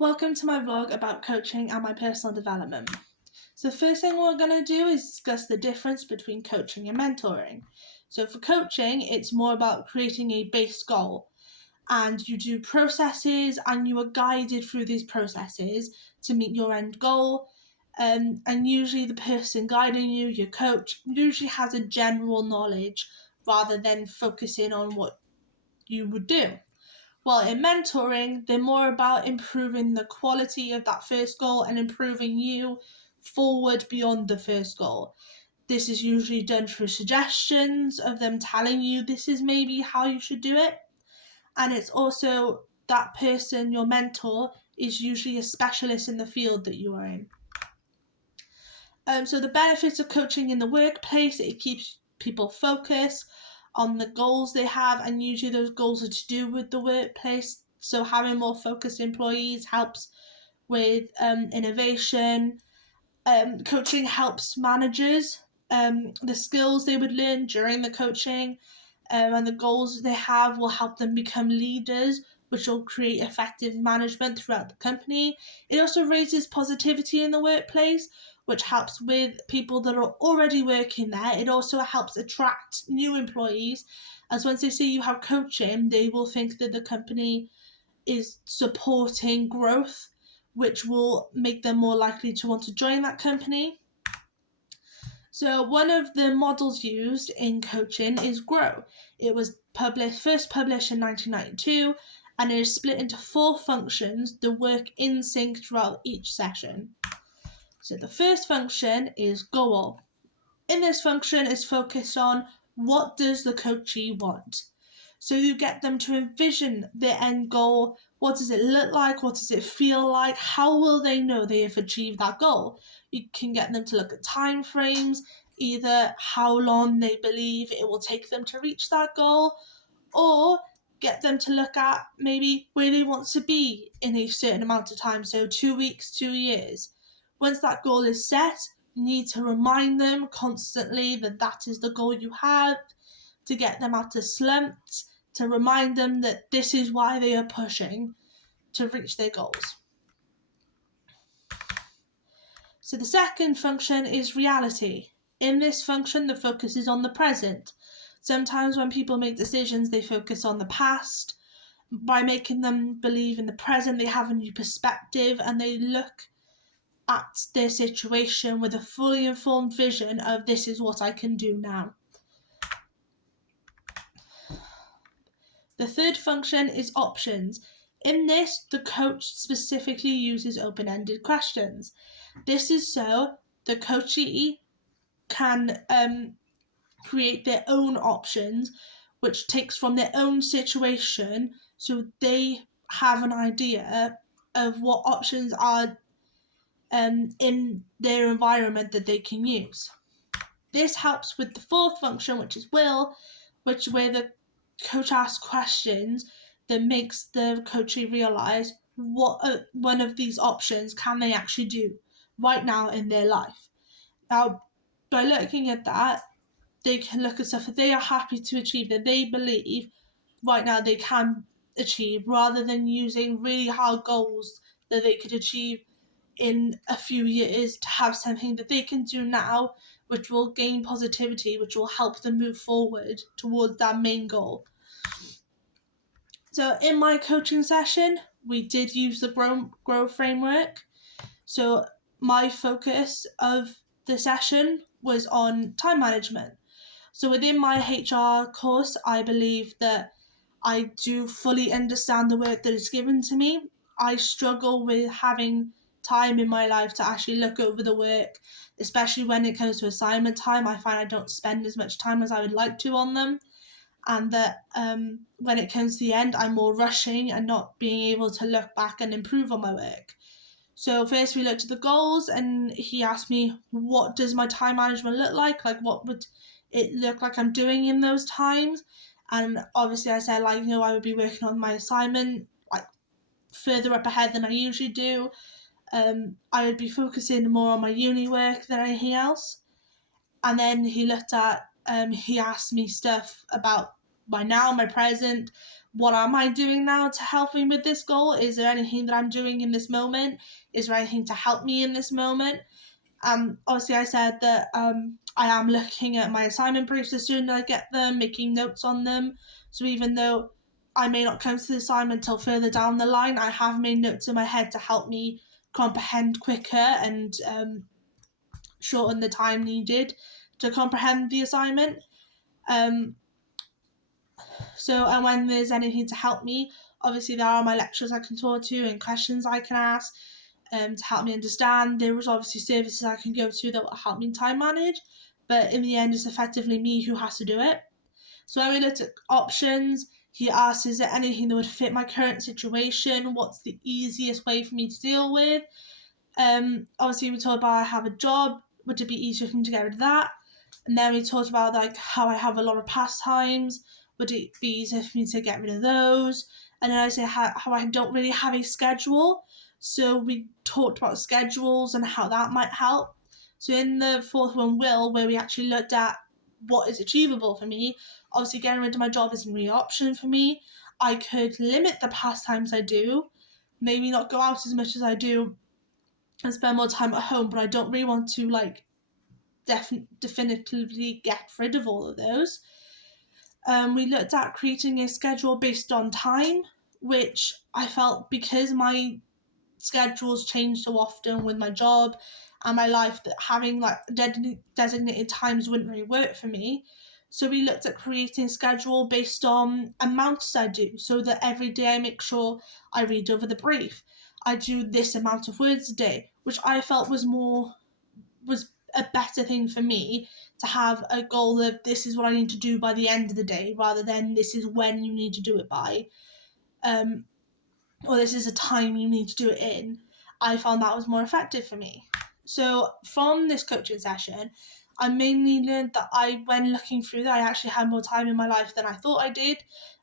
Welcome to my vlog about coaching and my personal development. So the first thing we're going to do is discuss the difference between coaching and mentoring. So for coaching, it's more about creating a base goal, and you do processes and you are guided through these processes to meet your end goal. And usually the person guiding you, your coach, usually has a general knowledge rather than focusing on what you would do. While in mentoring, they're more about improving the quality of that first goal and improving you forward beyond the first goal. This is usually done through suggestions of them telling you this is maybe how you should do it. And it's also that person, your mentor, is usually a specialist in the field that you are in. So the benefits of coaching in the workplace, it keeps people focused on the goals they have, and usually those goals are to do with the workplace. So having more focused employees helps with innovation. Coaching helps managers, the skills they would learn during the coaching and the goals they have will help them become leaders, which will create effective management throughout the company. It also raises positivity in the workplace, which helps with people that are already working there. It also helps attract new employees, as once they see you have coaching, they will think that the company is supporting growth, which will make them more likely to want to join that company. So one of the models used in coaching is GROW. It was first published in 1992, and it is split into 4 functions that work in sync throughout each session. So the first function is goal. In this function is focused on what does the coachee want. So you get them to envision their end goal. What does it look like? What does it feel like? How will they know they have achieved that goal? You can get them to look at time frames, either how long they believe it will take them to reach that goal, or get them to look at maybe where they want to be in a certain amount of time, so 2 weeks, 2 years. Once that goal is set, you need to remind them constantly that that is the goal you have, to get them out of slumps, to remind them that this is why they are pushing to reach their goals. So the second function is reality. In this function, the focus is on the present. Sometimes when people make decisions, they focus on the past. By making them believe in the present, they have a new perspective and they look at their situation with a fully informed vision of this is what I can do now. The third function is options. In this, the coach specifically uses open-ended questions. This is so the coachee can create their own options, which takes from their own situation, so they have an idea of what options are in their environment that they can use. This helps with the fourth function, which is will, where the coach asks questions that makes the coachee realize what one of these options can they actually do right now in their life. Now, by looking at that, they can look at stuff that they are happy to achieve, that they believe right now they can achieve, rather than using really hard goals that they could achieve in a few years, to have something that they can do now which will gain positivity, which will help them move forward towards that main goal. So in my coaching session, we did use the GROW framework. So my focus of the session was on time management. So within my HR course, I believe that I do fully understand the work that is given to me. I struggle with having time in my life to actually look over the work, especially when it comes to assignment time. I find I don't spend as much time as I would like to on them, and that when it comes to the end, I'm more rushing and not being able to look back and improve on my work. So first we looked at the goals, and he asked me, what does my time management look like? Like, what would it look like I'm doing in those times? And obviously I said, like, I would be working on my assignment like further up ahead than I usually do. I would be focusing more on my uni work than anything else. And then he asked me stuff about my now, my present, what am I doing now to help me with this goal? Is there anything that I'm doing in this moment? Is there anything to help me in this moment? Obviously, I said that I am looking at my assignment briefs as soon as I get them, making notes on them. So even though I may not come to the assignment until further down the line, I have made notes in my head to help me comprehend quicker and shorten the time needed to comprehend the assignment. And when there's anything to help me, obviously there are my lecturers I can talk to and questions I can ask to help me understand. There was obviously services I can go to that will help me time manage, but in the end it's effectively me who has to do it. So when we looked at options, he asked, is there anything that would fit my current situation? What's the easiest way for me to deal with? Obviously we talked about I have a job. Would it be easier for me to get rid of that? And then we talked about like how I have a lot of pastimes. Would it be easier for me to get rid of those? And then I said how I don't really have a schedule. So we talked about schedules and how that might help. So in the fourth one, where we actually looked at what is achievable for me, obviously getting rid of my job isn't really an option for me. I could limit the pastimes I do, maybe not go out as much as I do and spend more time at home, but I don't really want to like definitively get rid of all of those. We looked at creating a schedule based on time, which I felt because my schedules change so often with my job and my life that having like designated times wouldn't really work for me. So we looked at creating a schedule based on amounts I do, so that every day I make sure I read over the brief. I do this amount of words a day, which I felt was a better thing for me to have a goal of this is what I need to do by the end of the day, rather than this is when you need to do it by, or this is a time you need to do it in. I found that was more effective for me. So from this coaching session, I mainly learned that when looking through that, I actually had more time in my life than I thought I did,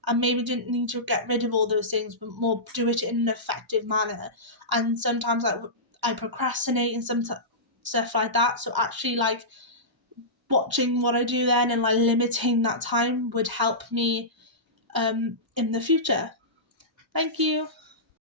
and maybe didn't need to get rid of all those things, but more do it in an effective manner. And sometimes I procrastinate and some stuff like that. So actually, like watching what I do then and like limiting that time would help me in the future. Thank you.